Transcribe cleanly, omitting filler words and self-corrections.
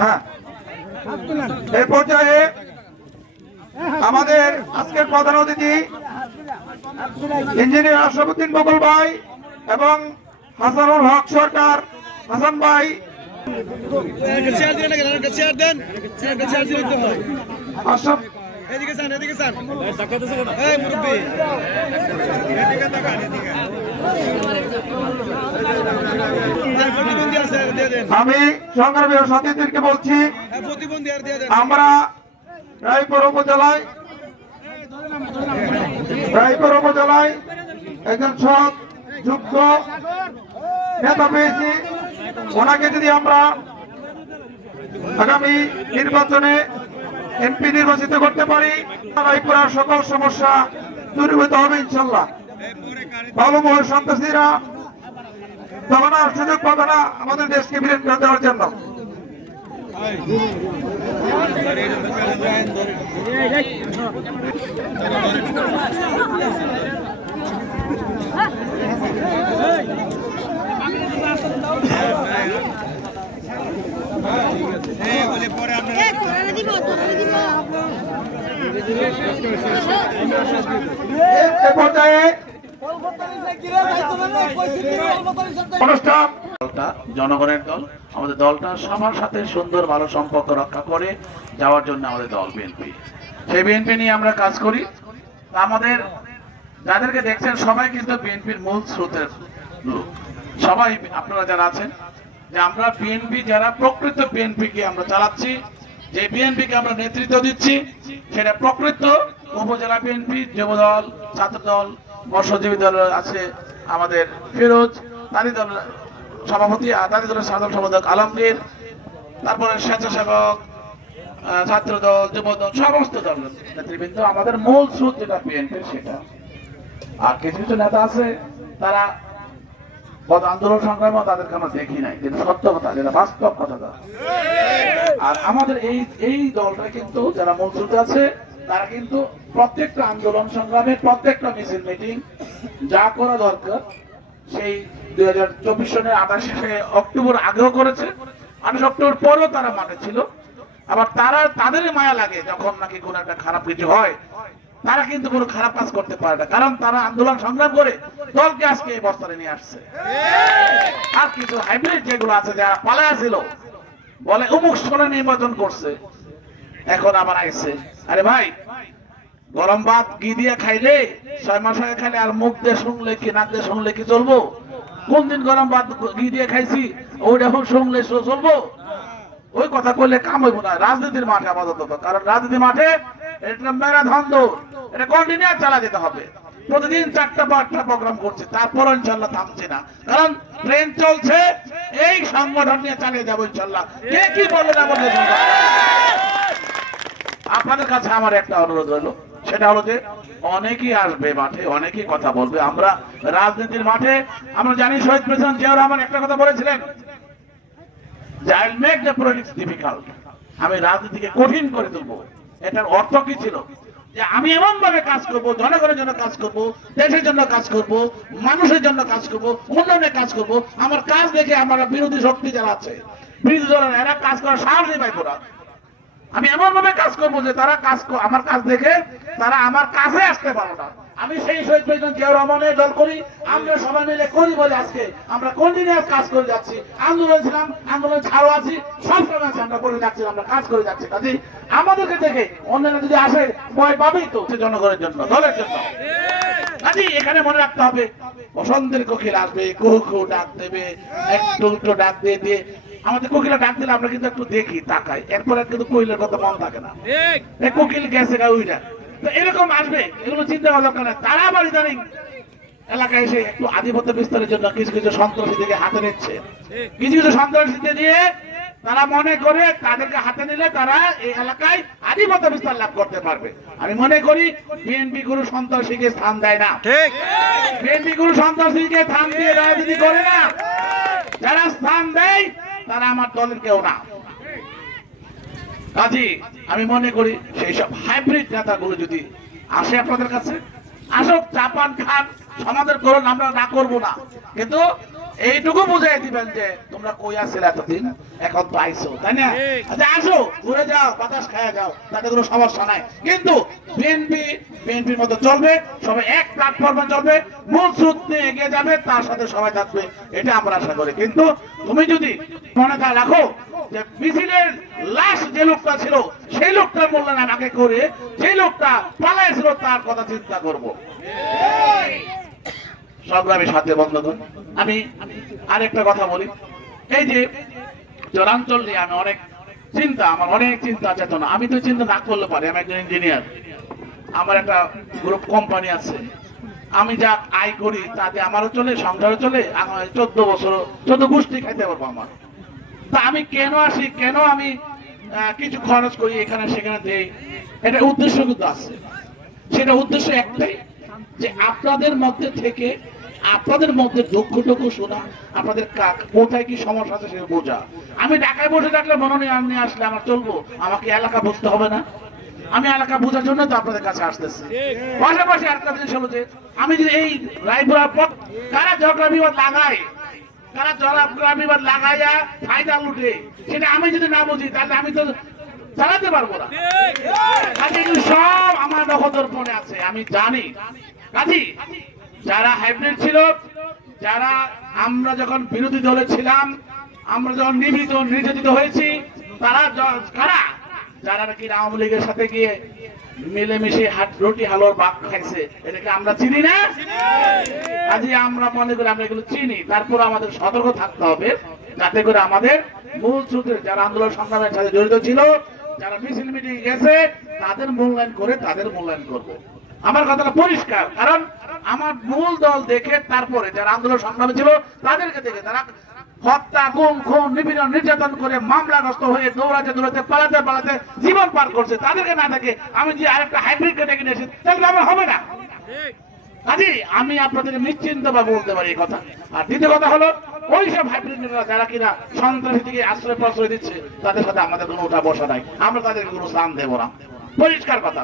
হ্যাঁ, এই পর্যায়ে আমাদের আজকের প্রধান অতিথি ইঞ্জিনিয়ার আশরাফুদ্দিন বকুল ভাই এবং হাসানুল হক সরকার হাসান ভাই আমি সংগ্রামী সাথীদেরকে বলছি, আমরা রায়পুর উপজেলায় একজন সৎ যোগ্য নেতা পেয়েছি। ওনাকে যদি আমরা আগামী নির্বাচনে এমপি নির্বাচিত করতে পারি, রায়পুরের সকল সমস্যা দূরীভূত হবে ইনশাল্লাহ। বাবুমোহন সন্ত্রাসীরা তখন আর সুযোগ পাবে না আমাদের দেশকে বিলীন করে দেওয়ার জন্য। জনগণের দল, আমাদের দলটা সবার সাথে সুন্দর ভালো সম্পর্ক রক্ষা করে যাওয়ার জন্য আমাদের দল বিএনপি। সেই বিএনপি নিয়ে আমরা কাজ করি। আমাদের যাদেরকে দেখছেন সবাই কিন্তু বিএনপির মূল স্রোতের লোক। সবাই আপনারা যারা আছেন যে আমরা বিএনপি যারা প্রকৃত বিএনপিকে আমরা চালাচ্ছি, যে বিএনপিকে আমরা নেতৃত্ব দিচ্ছি, সেটা প্রকৃত উপজেলা বিএনপি, যুবদল, ছাত্রদল, মৎস্যজীবী দল আছে আমাদের ফিরোজ, তারই দল সভাপতি, তারই দলের সাধারণ সম্পাদক আলমগীর, তারপরে স্বেচ্ছাসেবক, ছাত্রদল, যুবদল, সমস্ত দল নেতৃবৃন্দ। আমাদের মূল স্রোত যেটা বিএনপির সেটা। আর কিছু কিছু নেতা আছে তারা আন্দোলন সংগ্রামে তাদেরকে আমরা দেখি নাই, কিন্তু সত্য কথা যেটা বাস্তব কথা। আর আমাদের এই দলটা কিন্তু যারা মূল স্রোতে আছে তারা কিন্তু প্রত্যেকটা আন্দোলন সংগ্রামে, প্রত্যেকটা মিছিল মিটিং যা করা দরকার সেই 2024 সনের 28 অক্টোবর আগেও করেছে, 28 অক্টোবর পরেও তারা মাঠে ছিল। আবার তাদেরই মায়া লাগে যখন নাকি কোনো একটা খারাপ কিছু হয়, তারা কিন্তু কোনো খারাপ কাজ করতে পারে না, কারণ তারা আন্দোলন সংগ্রাম করে দলকে আজকে এই বস্তায় নিয়ে আসছে। আর কিছু হাইব্রিড যেগুলো আছে যারা পালায়া ছিল, বলে অমুক স্থলে নির্বাচন করছে, এখন আবার আইছে। আরে ভাই, গরম ভাত ঘি দিয়ে খাইলে 6 মাস আগে খাইলে আর মুখ দিয়ে শুনলে কি নাক দিয়ে শুনলে কি চলবো? কোন দিন গরম ভাত ঘি দিয়ে খাইছি ওইটা এখন শুনলে চলবো? ওই কথা কইলে কাম হইব না রাজনীতির মাঠে আপাতত। কারণ রাজনীতি মাঠে এটা ম্যারাথন দৌড়, এটা কন্টিনিউ চালা যেতে হবে। প্রতিদিন 4টা বা 8টা প্রোগ্রাম করছে, তারপর ইনশাল্লাহ থামছে না, কারণ ট্রেন চলছে। এই সংগঠন নিয়ে চালিয়ে যাবো ইনশাল্লাহ। কে কি বলে না বলে আপনাদের কাছে আমার একটা অনুরোধ হলো, সেটা হলো যে অনেকেই আসবে মাঠে, অনেকেই কথা বলবে। আমরা রাজনীতির মাঠে আমরা জানি শহীদ প্রেসিডেন্ট জিয়াউর রহমান একটা কথা বলেছিলেন যে I will make the politics difficult, আমি রাজনীতিকে কঠিন করে তুলবো। এটার অর্থ কি ছিল? যে আমি এমন ভাবে কাজ করব, জনগণের জন্য কাজ করব, দেশের জন্য কাজ করব, মানুষের জন্য কাজ করব, উন্নয়নের কাজ করব। আমার কাজ দেখে আমার বিরোধী শক্তি যারা আছে, বিরোধী দলের এরা কাজ করার সাহসই পাইব না। আমি এমন ভাবে কাজ করবো যে তারা আমার কাজ দেখে তারা আমার কাছে আসতে পারো না। আমি সেই শহীদ প্রেসিডেন্ট জিয়াউর রহমানের দল করি, আমরা সবাই মিলে করি বলে আজকে আমরা কন্টিনিউয়াস কাজ করে যাচ্ছি। আন্দোলন ছিলাম, আন্দোলন ছাড়ও আছি, সব সময় আছে, আমরা করে যাচ্ছি, আমরা কাজ করে যাচ্ছি। কাজে আমাদেরকে দেখে অন্যান্য যদি আসে ভয় পাবেই তো, জনগণের জন্য, দলের জন্য। কাজে এখানে মনে রাখতে হবে, বসন্তের কোকিল আসবে, কুহু ডাক দেবে, একটু ডাক দিয়ে দিয়ে আমাদের কোকিলা ডাক দিলে আমরা কিন্তু একটু দেখি, তাকাই, এরপরে কিন্তু কোকিলের কথা মন থাকে না। কোকিল গেছে গা ওইটা, তো এরকম আসবে, এগুলো চিন্তা করা দরকার নেই। তারা আবার ইদানিং এলাকায় এসে একটু আধিপত্য বিস্তারের জন্য কিছু কিছু সন্ত্রাসীদেরকে হাতে নিচ্ছে। কিছু কিছু সন্ত্রাসীদের দিয়ে তারা মনে করে তাদেরকে হাতে নিলে তারা এই এলাকায় আধিপত্য বিস্তার লাভ করতে পারবে। আমি মনে করি বিএনপি কোনো সন্ত্রাসীকে স্থান দেয় না, বিএনপি কোনো সন্ত্রাসীকে স্থান দিয়ে রাজনীতি করে না। যারা স্থান দেয় তারা আমার দলের কেউ না। কাজী আমি মনে করি সেই সব হাইব্রিড নেতাগুলো যদি আসে আপনাদের কাছে, আসুক, চাপান খান, সমাধান করুন, আমরা না করবো না। কিন্তু এইটুকু বুঝাই দিবেন যে তোমরা কই আছিলে এতদিন, এখন তো আইছো, তাই না? আচ্ছা আসো, ঘুরে যাও, বাতাস খায়া যাও, তাতে কোনো সমস্যা নাই। কিন্তু বিএনপির মতো চলবে, সবাই এক প্ল্যাটফর্মে চলবে, মূল স্রোত নিয়ে এগিয়ে যাবে, তার সাথে সবাই থাকবে, এটা আমরা আশা করি। কিন্তু তুমি যদি মনে রাখো যে মিছিলের লাশ যে লোকটা ছিল সেই লোকটার মূল্যায়ন আগে করে সেই লোকটা পালাইছিল তার কথা চিন্তা করব। সংগ্রামী সাথে বন্ধুগণ, আমি আরেকটা কথা বলি, এই যে চরাঞ্চল নিয়ে আমি আমার অনেক চিন্তা চেতনা। আমি তো চিন্তা না করলে পারি, আমি একজন ইঞ্জিনিয়ার, আমার একটা গ্রুপ কোম্পানি আছে, আমি যা আয় করি তাতে আমারও চলে, সংসারও চলে, 14 গোষ্ঠী খাইতে পারবো আমার। তা আমি কেন আসি, কেন আমি কিছু খরচ করি এখানে সেখানে দেই, এটা উদ্দেশ্য কিন্তু আছে। সেটা উদ্দেশ্য একটাই, যে আপনাদের মধ্যে থেকে আপনাদের মধ্যে দুঃখটুকু শোনা, আপনাদের কোথায় কি সমস্যা আছে সেটা বোঝা। আমি ঢাকায় বসে থাকলে মনোনয়ন নিয়ে আসলে আমার চলবো, আমাকে এলাকা বুঝতে হবে না? আমি এলাকা বোঝার জন্য তো আপনাদের কাছে আসতেছি। পাশাপাশি আরেকটা জিনিস হলো যে আমি যদি এই রায়পুরার পথ কারা ঝগড়া বিবাদ লাগাইয়া ফায়দা লুটে, সেটা আমি যদি না বুঝি তাহলে আমি তো চালাতে পারবো না। কাজে সব আমার নখদর্পণে আছে, আমি জানি। কাজী যারা হাইব্রিড ছিল, যারা আমরা যখন বিরোধী দলে ছিলাম, আমরা যখন নিপীড়িত নির্যাতিত হয়েছি, তারা কারা, যারা নাকি আওয়ামী লীগের সাথে গিয়ে মিলেমিশে রুটি হালুয়ার ভাগ খাইছে, এটাকে আমরা চিনি না? কাজে আমরা মনে করি আমরা এগুলো চিনি, তারপর আমাদের সতর্ক থাকতে হবে, যাতে করে আমাদের মূল স্রোতের যারা আন্দোলন সংগ্রামের সাথে জড়িত ছিল, যারা মিছিল মিটিং গেছে, তাদের মূল্যায়ন করবো। আমার কথাটা পরিষ্কার, কারণ আমার মূল দল দেখে তারপরে যারা আন্দোলন সংগ্রামে ছিল তাদেরকে দেখে, তারা হত্যা, গুম, খুন, নিপীড়ন, নির্যাতন করে মামলাগ্রস্ত হয়ে দৌড়াতে পালাতে জীবন পার করছে, তাদেরকে না দেখে আমি যে আরেকটা হাইব্রিডকে ডেকে নিয়েছি, তাহলে আমার হবে না। কাজে আমি আপনাদের নিশ্চিন্ত ভাবে বলতে পারি এই কথা। আর দ্বিতীয় কথা হলো, ওই সব হাইব্রিড নেতারা যারা কিনা সন্ত্রাসী থেকে আশ্রয় প্রশ্রয় দিচ্ছে, তাদের সাথে আমাদের কোনো উঠা বসা নাই, আমরা তাদেরকে কোনো স্থান দেবো না, পরিষ্কার কথা।